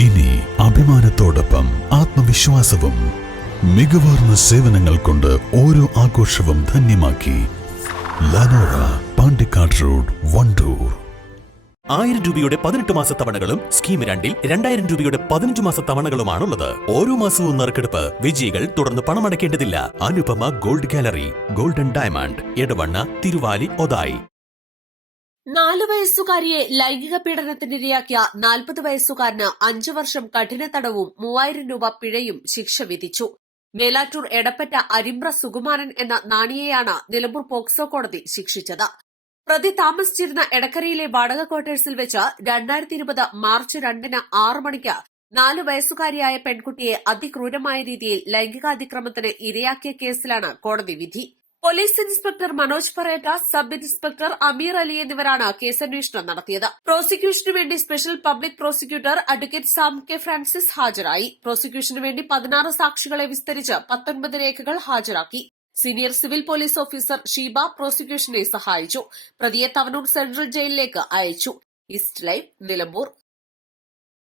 ഇനി അഭിമാനത്തോടൊപ്പം ആത്മവിശ്വാസവും. മികവാർന്ന സേവനങ്ങൾ കൊണ്ട് ഓരോ ആഘോഷവും ധന്യമാക്കി. ലനോറ, പാണ്ടിക്കാട് റോഡ്, വണ്ടൂർ. 1000 രൂപയുടെ 18 മാസ തവണകളും സ്കീം 2-ൽ 2000 രൂപയുടെ 15 മാസ തവണകളുമാണുള്ളത്. ഓരോ മാസവും നറുക്കെടുപ്പ്. വിജയികൾ തുടർന്ന് പണമടയ്ക്കേണ്ടതില്ല. Anupama gold gallery, golden diamond, Edavanna, Thiruvali, Othayi. 4 വയസ്സുകാരിയെ ലൈംഗിക പീഡനത്തിനിരയാക്കിയ 40 വയസ്സുകാരന് 5 വർഷം കഠിന തടവും 3000 രൂപ പിഴയും ശിക്ഷ വിധിച്ചു. മേലാറ്റൂർ എടപ്പറ്റ അരിമ്പ്ര സുകുമാരൻ എന്ന നാണിയെയാണ് നിലമ്പൂർ പോക്സോ കോടതി ശിക്ഷിച്ചത്. പ്രതി താമസിച്ചിരുന്ന എടക്കരയിലെ വാടക ക്വാർട്ടേഴ്സിൽ വെച്ച് 2020 മാർച്ച് 2-ന് 6 മണിക്ക് 4 വയസ്സുകാരിയായ പെൺകുട്ടിയെ അതിക്രൂരമായ രീതിയിൽ ലൈംഗികാതിക്രമത്തിന് ഇരയാക്കിയ കേസിലാണ് കോടതി വിധി. Police inspector Manoj Pareta, sub inspector Ameer Ali എന്നിവരാണ് കേസന്വേഷണം നടത്തിയത്. പ്രോസിക്യൂഷനു വേണ്ടി special public prosecutor advocate Sam K Francis ഹാജരായി. പ്രോസിക്യൂഷനു വേണ്ടി 16 സാക്ഷികളെ വിസ്തരിച്ച് 19 രേഖകൾ ഹാജരാക്കി. Senior civil police officer Sheeba പ്രോസിക്യൂഷനെ സഹായിച്ചു. പ്രതിയെ തവനൂർ സെൻട്രൽ ജയിലിലേക്ക് അയച്ചു. East Live, Nilambur.